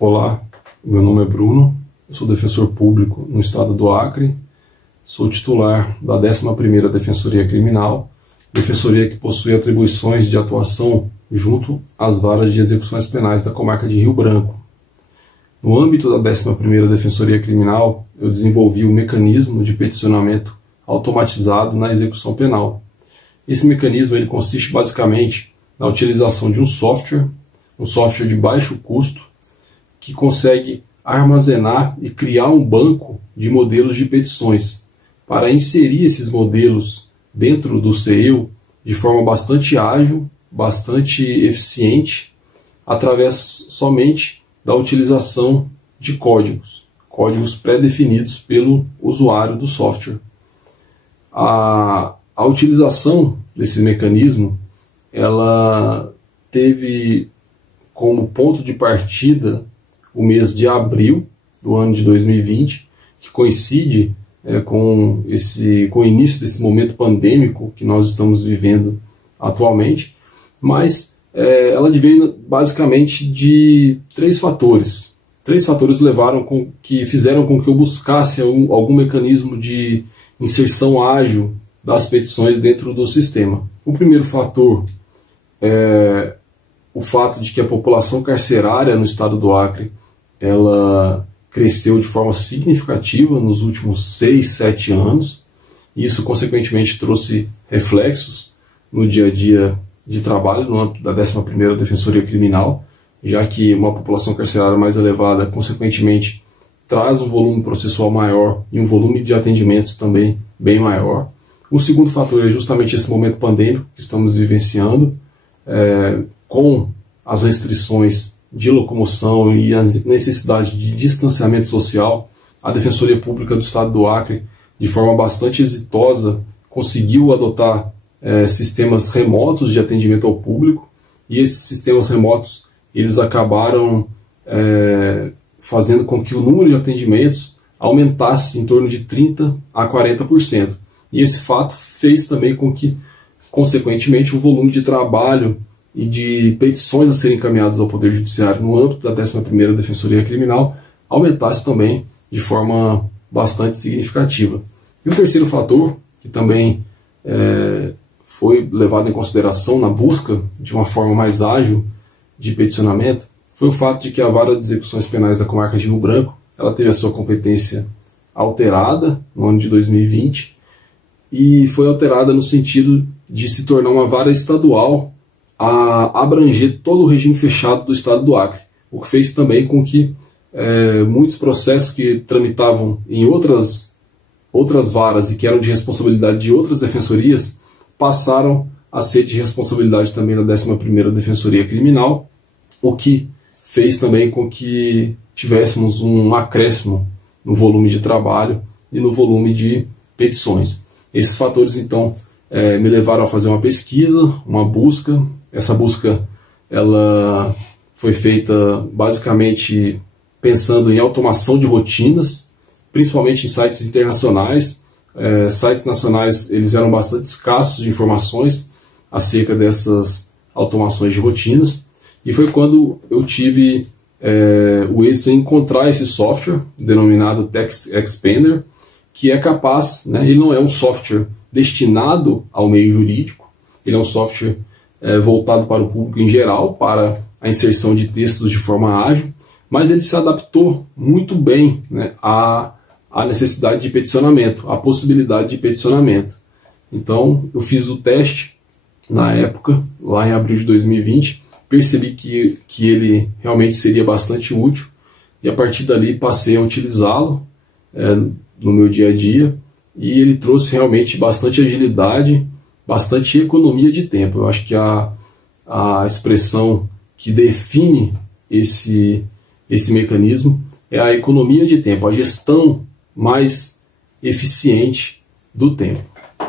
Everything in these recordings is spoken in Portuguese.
Olá, meu nome é Bruno, eu sou defensor público no estado do Acre, sou titular da 11ª Defensoria Criminal, defensoria que possui atribuições de atuação junto às varas de execuções penais da comarca de Rio Branco. No âmbito da 11ª Defensoria Criminal, eu desenvolvi o mecanismo de peticionamento automatizado na execução penal. Esse mecanismo ele consiste basicamente na utilização de um software de baixo custo, que consegue armazenar e criar um banco de modelos de petições para inserir esses modelos dentro do CEU de forma bastante ágil, bastante eficiente, através somente da utilização de códigos pré-definidos pelo usuário do software. A utilização desse mecanismo ela teve como ponto de partida o mês de abril do ano de 2020, que coincide com o início desse momento pandêmico que nós estamos vivendo atualmente, mas ela veio basicamente de três fatores. Três fatores fizeram com que eu buscasse algum mecanismo de inserção ágil das petições dentro do sistema. O primeiro fator é o fato de que a população carcerária no estado do Acre ela cresceu de forma significativa nos últimos 6, 7 anos. Isso, consequentemente, trouxe reflexos no dia a dia de trabalho no âmbito da 11ª Defensoria Criminal, já que uma população carcerária mais elevada, consequentemente, traz um volume processual maior e um volume de atendimentos também bem maior. O segundo fator é justamente esse momento pandêmico que estamos vivenciando, com as restrições de locomoção e a necessidade de distanciamento social. A Defensoria Pública do Estado do Acre, de forma bastante exitosa, conseguiu adotar sistemas remotos de atendimento ao público, e esses sistemas remotos eles acabaram fazendo com que o número de atendimentos aumentasse em torno de 30% a 40%. E esse fato fez também com que, consequentemente, o volume de trabalho e de petições a serem encaminhadas ao Poder Judiciário no âmbito da 11ª Defensoria Criminal aumentasse também de forma bastante significativa. E o terceiro fator, que também foi levado em consideração na busca de uma forma mais ágil de peticionamento, foi o fato de que a Vara de Execuções Penais da comarca de Rio Branco ela teve a sua competência alterada no ano de 2020, e foi alterada no sentido de se tornar uma vara estadual a abranger todo o regime fechado do estado do Acre, o que fez também com que muitos processos que tramitavam em outras varas e que eram de responsabilidade de outras defensorias passaram a ser de responsabilidade também da 11ª Defensoria Criminal, o que fez também com que tivéssemos um acréscimo no volume de trabalho e no volume de petições. Esses fatores, então, me levaram a fazer uma pesquisa, uma busca. Essa busca ela foi feita basicamente pensando em automação de rotinas, principalmente em sites internacionais. Sites nacionais eles eram bastante escassos de informações acerca dessas automações de rotinas. E foi quando eu tive o êxito em encontrar esse software, denominado Text Expander, que é capaz, ele não é um software destinado ao meio jurídico, ele é um software voltado para o público em geral, para a inserção de textos de forma ágil, mas ele se adaptou muito bem à necessidade de peticionamento, à possibilidade de peticionamento. Então eu fiz o teste na época, lá em abril de 2020, percebi que ele realmente seria bastante útil, e a partir dali passei a utilizá-lo no meu dia a dia, e ele trouxe realmente bastante agilidade, bastante economia de tempo. Eu acho que a expressão que define esse mecanismo é a economia de tempo, a gestão mais eficiente do tempo.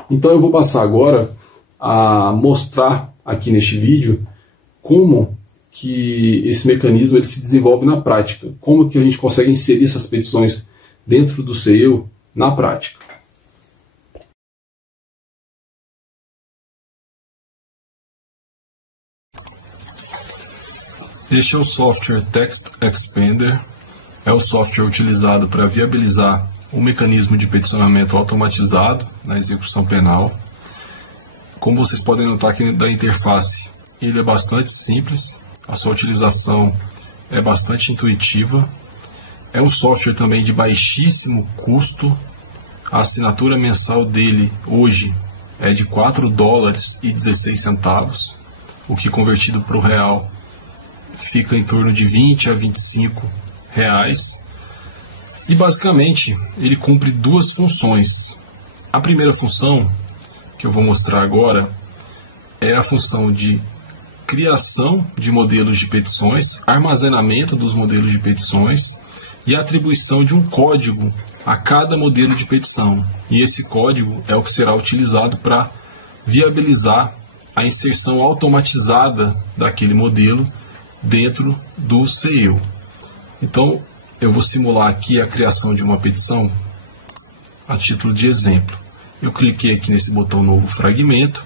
Então eu vou passar agora a mostrar aqui neste vídeo como que esse mecanismo ele se desenvolve na prática, como que a gente consegue inserir essas petições dentro do CEU na prática. Este é o software Text Expander, é o software utilizado para viabilizar o mecanismo de peticionamento automatizado na execução penal. Como vocês podem notar aqui da interface, ele é bastante simples, a sua utilização é bastante intuitiva. É um software também de baixíssimo custo. A assinatura mensal dele hoje é de $4,16, o que convertido para o real fica em torno de 20 a 25 reais. E basicamente ele cumpre duas funções. A primeira função, que eu vou mostrar agora, é a função de criação de modelos de petições, armazenamento dos modelos de petições e atribuição de um código a cada modelo de petição. E esse código é o que será utilizado para viabilizar a inserção automatizada daquele modelo dentro do CEU. Então, eu vou simular aqui a criação de uma petição a título de exemplo. Eu cliquei aqui nesse botão novo fragmento,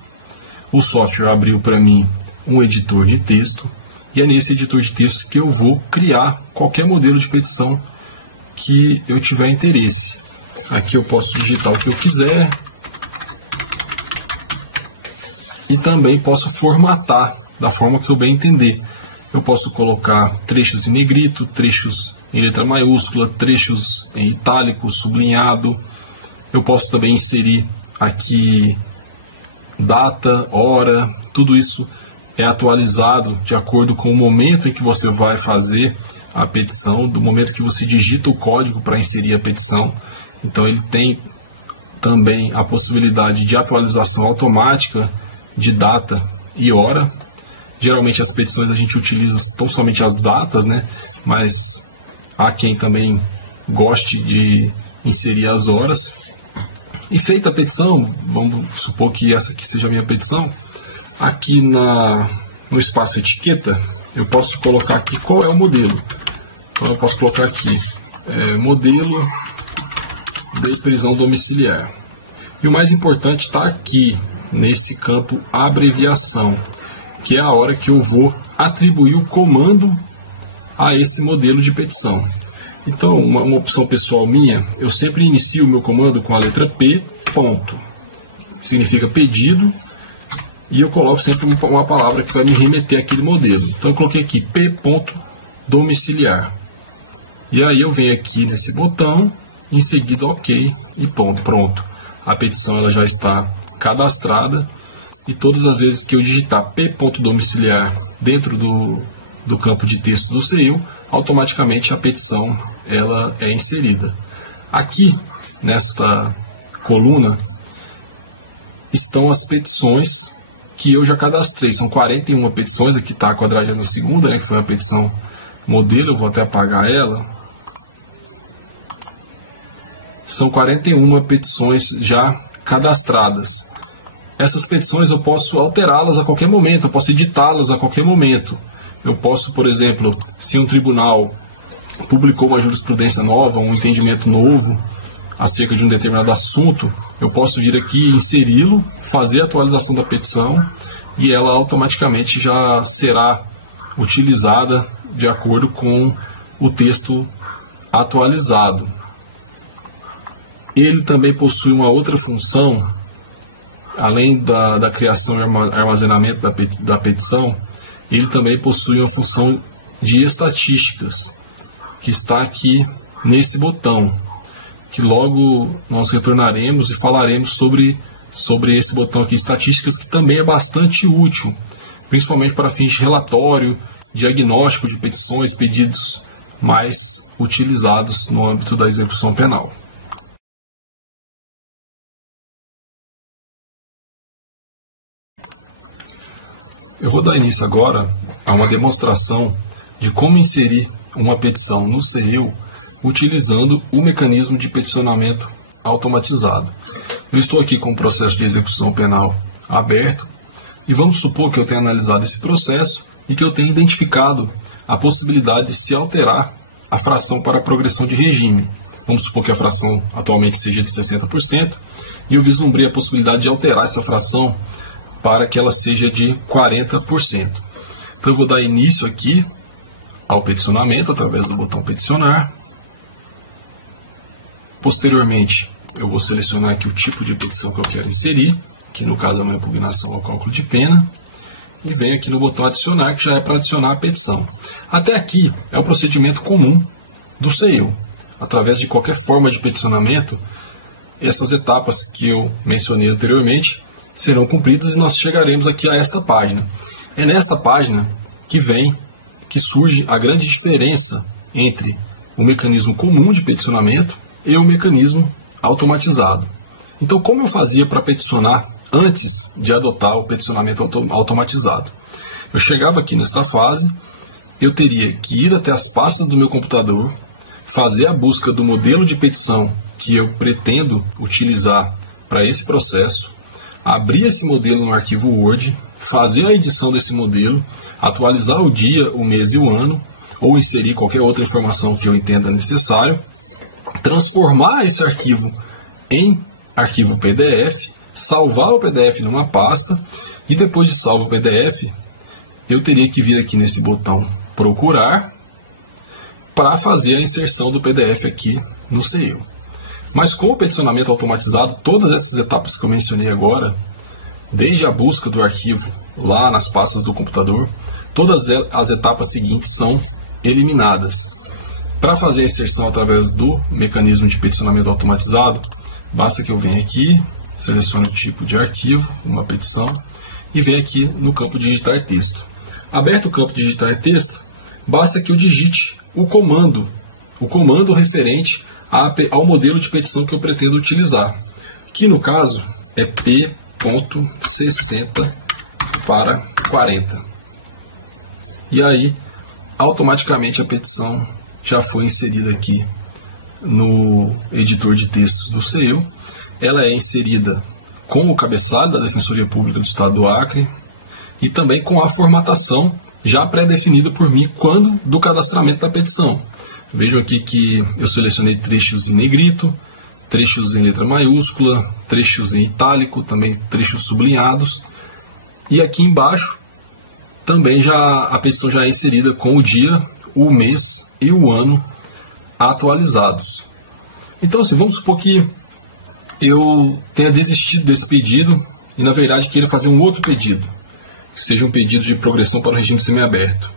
o software abriu para mim um editor de texto, e é nesse editor de texto que eu vou criar qualquer modelo de petição que eu tiver interesse. Aqui eu posso digitar o que eu quiser e também posso formatar da forma que eu bem entender. Eu posso colocar trechos em negrito, trechos em letra maiúscula, trechos em itálico, sublinhado. Eu posso também inserir aqui data, hora, tudo isso é atualizado de acordo com o momento em que você vai fazer a petição, do momento que você digita o código para inserir a petição. Então ele tem também a possibilidade de atualização automática de data e hora. Geralmente as petições a gente utiliza tão somente as datas, né? Mas há quem também goste de inserir as horas. E feita a petição, vamos supor que essa aqui seja a minha petição, aqui no espaço etiqueta, eu posso colocar aqui qual é o modelo. Então eu posso colocar aqui, modelo de prisão domiciliar. E o mais importante está aqui, nesse campo abreviação, que é a hora que eu vou atribuir o comando a esse modelo de petição. Então, uma opção pessoal minha, eu sempre inicio o meu comando com a letra P, ponto. Significa pedido, e eu coloco sempre uma palavra que vai me remeter àquele modelo. Então eu coloquei aqui P ponto domiciliar. E aí eu venho aqui nesse botão, em seguida OK e ponto, pronto. A petição ela já está cadastrada e todas as vezes que eu digitar P ponto domiciliar dentro do campo de texto do CEU, automaticamente a petição ela é inserida. Aqui nesta coluna estão as petições que eu já cadastrei. São 41 petições, aqui está a 42ª, né, que foi a petição modelo, eu vou até apagar ela. São 41 petições já cadastradas. Essas petições eu posso alterá-las a qualquer momento, eu posso editá-las a qualquer momento. Eu posso, por exemplo, se um tribunal publicou uma jurisprudência nova, um entendimento novo acerca de um determinado assunto, eu posso vir aqui, inseri-lo, fazer a atualização da petição e ela automaticamente já será utilizada de acordo com o texto atualizado. Ele também possui uma outra função, além da criação e armazenamento da petição, ele também possui uma função de estatísticas, que está aqui nesse botão, que logo nós retornaremos e falaremos sobre esse botão aqui, estatísticas, que também é bastante útil, principalmente para fins de relatório, diagnóstico de petições, pedidos mais utilizados no âmbito da execução penal. Eu vou dar início agora a uma demonstração de como inserir uma petição no CEU utilizando o mecanismo de peticionamento automatizado. Eu estou aqui com o processo de execução penal aberto e vamos supor que eu tenha analisado esse processo e que eu tenha identificado a possibilidade de se alterar a fração para a progressão de regime. Vamos supor que a fração atualmente seja de 60% e eu vislumbrei a possibilidade de alterar essa fração para que ela seja de 40%. Então eu vou dar início aqui ao peticionamento através do botão peticionar. Posteriormente, eu vou selecionar aqui o tipo de petição que eu quero inserir, que no caso é uma impugnação ao cálculo de pena, e venho aqui no botão adicionar, que já é para adicionar a petição. Até aqui é o procedimento comum do CEU. Através de qualquer forma de peticionamento, essas etapas que eu mencionei anteriormente serão cumpridas e nós chegaremos aqui a esta página. É nesta página que surge a grande diferença entre o mecanismo comum de peticionamento e o mecanismo automatizado. Então, como eu fazia para peticionar antes de adotar o peticionamento automatizado? Eu chegava aqui nesta fase, eu teria que ir até as pastas do meu computador, fazer a busca do modelo de petição que eu pretendo utilizar para esse processo, abrir esse modelo no arquivo Word, fazer a edição desse modelo, atualizar o dia, o mês e o ano, ou inserir qualquer outra informação que eu entenda necessário, transformar esse arquivo em arquivo PDF, salvar o PDF numa pasta e depois de salvo o PDF, eu teria que vir aqui nesse botão procurar para fazer a inserção do PDF aqui no CEU. Mas com o peticionamento automatizado, todas essas etapas que eu mencionei agora, desde a busca do arquivo lá nas pastas do computador, todas as etapas seguintes são eliminadas. Para fazer a inserção através do mecanismo de peticionamento automatizado, basta que eu venha aqui, selecione o tipo de arquivo, uma petição, e venha aqui no campo digitar texto. Aberto o campo digitar texto, basta que eu digite o comando referente ao modelo de petição que eu pretendo utilizar, que no caso é P.60 para 40. E aí, automaticamente a petição já foi inserida aqui no editor de textos do CEU. Ela é inserida com o cabeçalho da Defensoria Pública do Estado do Acre e também com a formatação já pré-definida por mim quando do cadastramento da petição. Vejam aqui que eu selecionei trechos em negrito, trechos em letra maiúscula, trechos em itálico, também trechos sublinhados. E aqui embaixo também a petição já é inserida com o dia, o mês e o ano atualizados. Então, assim, vamos supor que eu tenha desistido desse pedido e, na verdade, queira fazer um outro pedido, que seja um pedido de progressão para o regime semiaberto.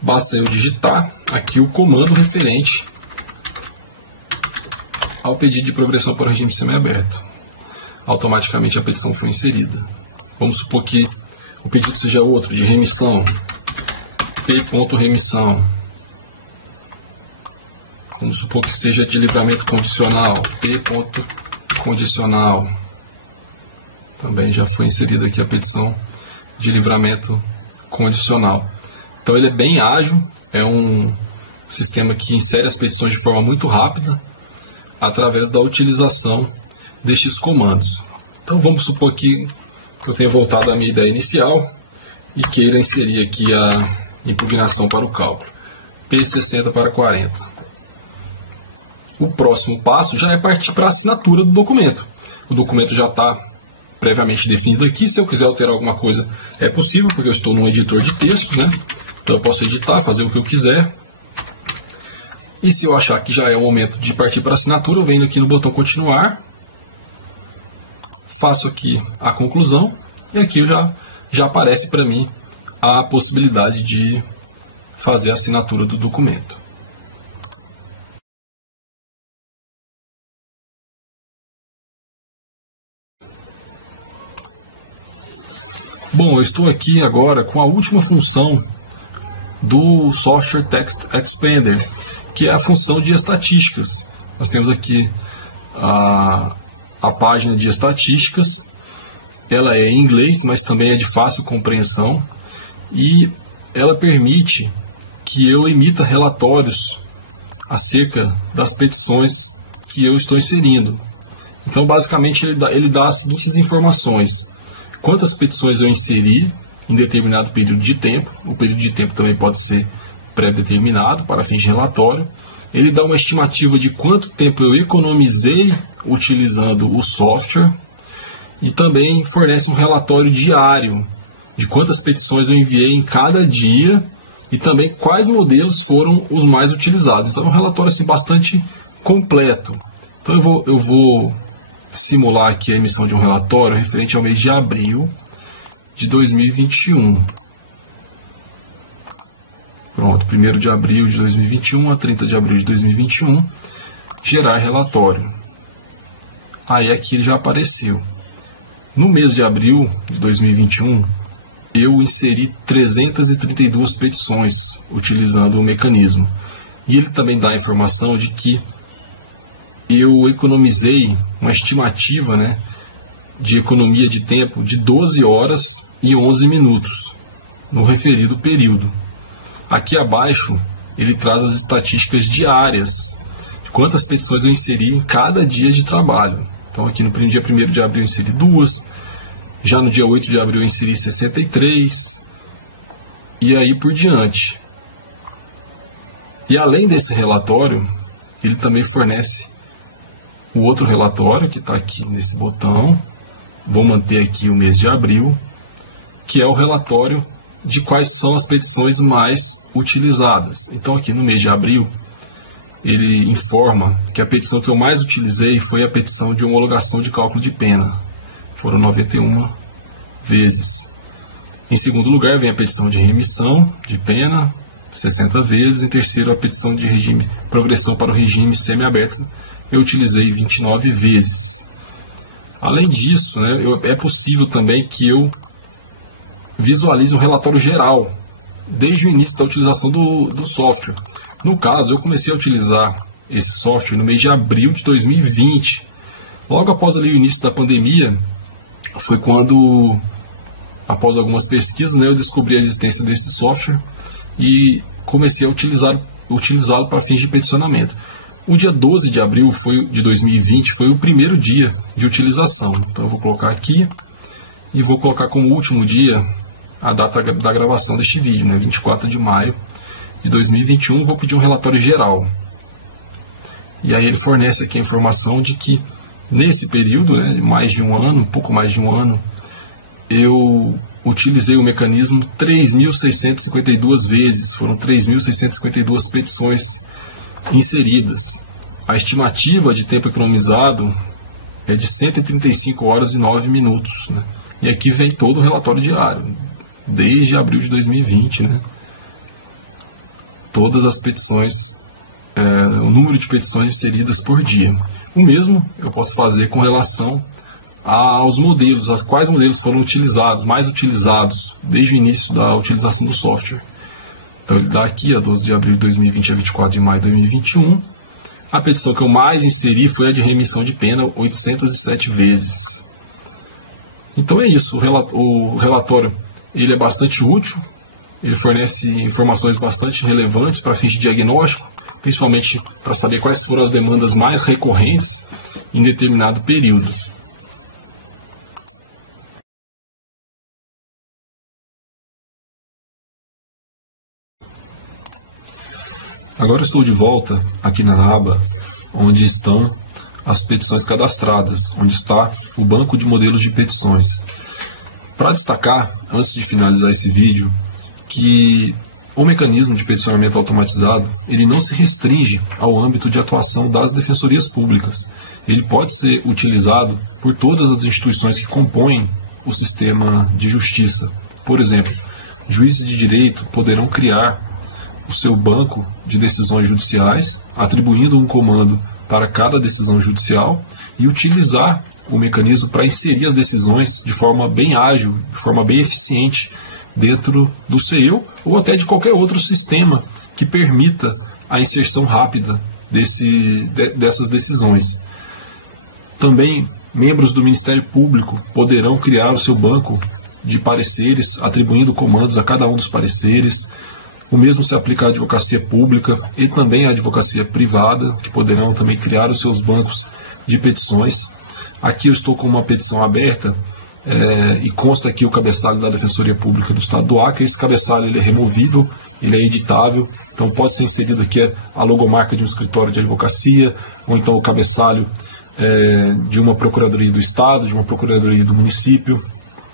Basta eu digitar aqui o comando referente ao pedido de progressão para o regime semiaberto. Automaticamente a petição foi inserida. Vamos supor que o pedido seja outro, de remissão, P.remissão. Vamos supor que seja de livramento condicional, P.condicional. Também já foi inserida aqui a petição de livramento condicional. Então ele é bem ágil, é um sistema que insere as petições de forma muito rápida através da utilização destes comandos. Então vamos supor que eu tenha voltado à minha ideia inicial e queira inserir aqui a impugnação para o cálculo, P60 para 40. O próximo passo já é partir para a assinatura do documento. O documento já está previamente definido aqui. Se eu quiser alterar alguma coisa, é possível, porque eu estou num editor de textos, né? Então eu posso editar, fazer o que eu quiser. E se eu achar que já é o momento de partir para a assinatura, eu venho aqui no botão continuar, faço aqui a conclusão e aqui já aparece para mim a possibilidade de fazer a assinatura do documento. Bom, eu estou aqui agora com a última função do Software Text Expander, que é a função de estatísticas. Nós temos aqui a página de estatísticas, ela é em inglês, mas também é de fácil compreensão, e ela permite que eu emita relatórios acerca das petições que eu estou inserindo. Então, basicamente, ele dá as seguintes informações: quantas petições eu inseri em determinado período de tempo. O período de tempo também pode ser pré-determinado para fins de relatório. Ele dá uma estimativa de quanto tempo eu economizei utilizando o software e também fornece um relatório diário de quantas petições eu enviei em cada dia e também quais modelos foram os mais utilizados. Então é um relatório assim, bastante completo. Então eu vou simular aqui a emissão de um relatório referente ao mês de abril de 2021. Pronto, 1º de abril de 2021 a 30 de abril de 2021, gerar relatório. Aí aqui ele já apareceu. No mês de abril de 2021, eu inseri 332 petições utilizando o mecanismo. E ele também dá a informação de que eu economizei uma estimativa, né, de economia de tempo de 12 horas e 11 minutos no referido período. Aqui abaixo ele traz as estatísticas diárias, quantas petições eu inseri em cada dia de trabalho. Então aqui no dia 1º de abril eu inseri 2, já no dia 8 de abril eu inseri 63, e aí por diante. E além desse relatório, ele também fornece o outro relatório que está aqui nesse botão. Vou manter aqui o mês de abril, que é o relatório de quais são as petições mais utilizadas. Então aqui no mês de abril, ele informa que a petição que eu mais utilizei foi a petição de homologação de cálculo de pena. Foram 91 vezes. Em segundo lugar vem a petição de remissão de pena, 60 vezes. Em terceiro, a petição de progressão para o regime semiaberto, eu utilizei 29 vezes. Além disso, né, é possível também que eu visualize um relatório geral, desde o início da utilização do software. No caso, eu comecei a utilizar esse software no mês de abril de 2020. Logo após ali, o início da pandemia, foi quando, após algumas pesquisas, né, eu descobri a existência desse software e comecei a utilizá-lo para fins de peticionamento. O dia 12 de abril de 2020 foi o primeiro dia de utilização. Então eu vou colocar aqui e vou colocar como último dia a data da gravação deste vídeo, né, 24 de maio de 2021, vou pedir um relatório geral. E aí ele fornece aqui a informação de que nesse período, né, mais de um ano, um pouco mais de um ano, eu utilizei o mecanismo 3.652 vezes, foram 3.652 petições inseridas. A estimativa de tempo economizado é de 135 horas e 9 minutos. Né? E aqui vem todo o relatório diário, desde abril de 2020, né? Todas as petições, o número de petições inseridas por dia. O mesmo eu posso fazer com relação aos modelos, a quais modelos foram utilizados, mais utilizados, desde o início da utilização do software. Então ele dá aqui, a 12 de abril de 2020 a 24 de maio de 2021. A petição que eu mais inseri foi a de remissão de pena, 807 vezes. Então é isso, o relatório ele é bastante útil, ele fornece informações bastante relevantes para fins de diagnóstico, principalmente para saber quais foram as demandas mais recorrentes em determinado período. Agora estou de volta aqui na aba onde estão as petições cadastradas, onde está o banco de modelos de petições. Para destacar, antes de finalizar esse vídeo, que o mecanismo de peticionamento automatizado ele não se restringe ao âmbito de atuação das defensorias públicas. Ele pode ser utilizado por todas as instituições que compõem o sistema de justiça. Por exemplo, juízes de direito poderão criar o seu banco de decisões judiciais, atribuindo um comando para cada decisão judicial e utilizar o mecanismo para inserir as decisões de forma bem ágil, de forma bem eficiente dentro do CEU ou até de qualquer outro sistema que permita a inserção rápida dessas decisões. Também membros do Ministério Público poderão criar o seu banco de pareceres, atribuindo comandos a cada um dos pareceres. O mesmo se aplica à advocacia pública e também à advocacia privada, que poderão também criar os seus bancos de petições. Aqui eu estou com uma petição aberta e consta aqui o cabeçalho da Defensoria Pública do Estado do Acre. Esse cabeçalho ele é removível, ele é editável, então pode ser inserido aqui a logomarca de um escritório de advocacia, ou então o cabeçalho de uma procuradoria do Estado, de uma procuradoria do município,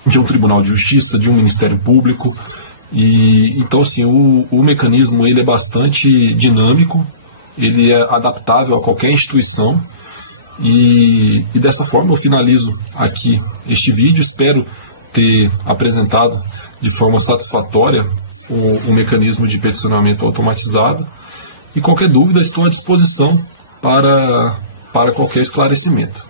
de um tribunal de justiça, de um Ministério Público. E então assim, o mecanismo ele é bastante dinâmico, ele é adaptável a qualquer instituição. E dessa forma eu finalizo aqui este vídeo. Espero ter apresentado de forma satisfatória o mecanismo de peticionamento automatizado, e qualquer dúvida estou à disposição para qualquer esclarecimento.